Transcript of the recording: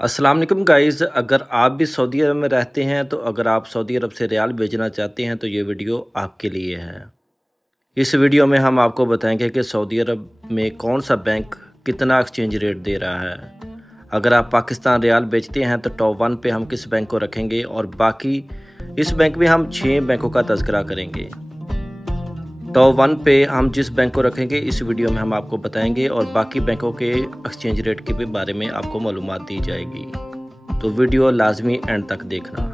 अस्सलाम वालेकुम गाइज़, अगर आप भी सऊदी अरब में रहते हैं तो अगर आप सऊदी अरब से रियाल भेजना चाहते हैं तो ये वीडियो आपके लिए है। इस वीडियो में हम आपको बताएंगे कि सऊदी अरब में कौन सा बैंक कितना एक्सचेंज रेट दे रहा है। अगर आप पाकिस्तान रियाल बेचते हैं तो टॉप 1 पे हम किस बैंक को रखेंगे और बाकी इस बैंक में हम 6 बैंकों का तज़किरा करेंगे। टॉप 1 पे हम जिस बैंक को रखेंगे इस वीडियो में हम आपको बताएंगे और बाकी बैंकों के एक्सचेंज रेट के बारे में आपको मालूमात दी जाएगी। तो वीडियो लाजमी एंड तक देखना।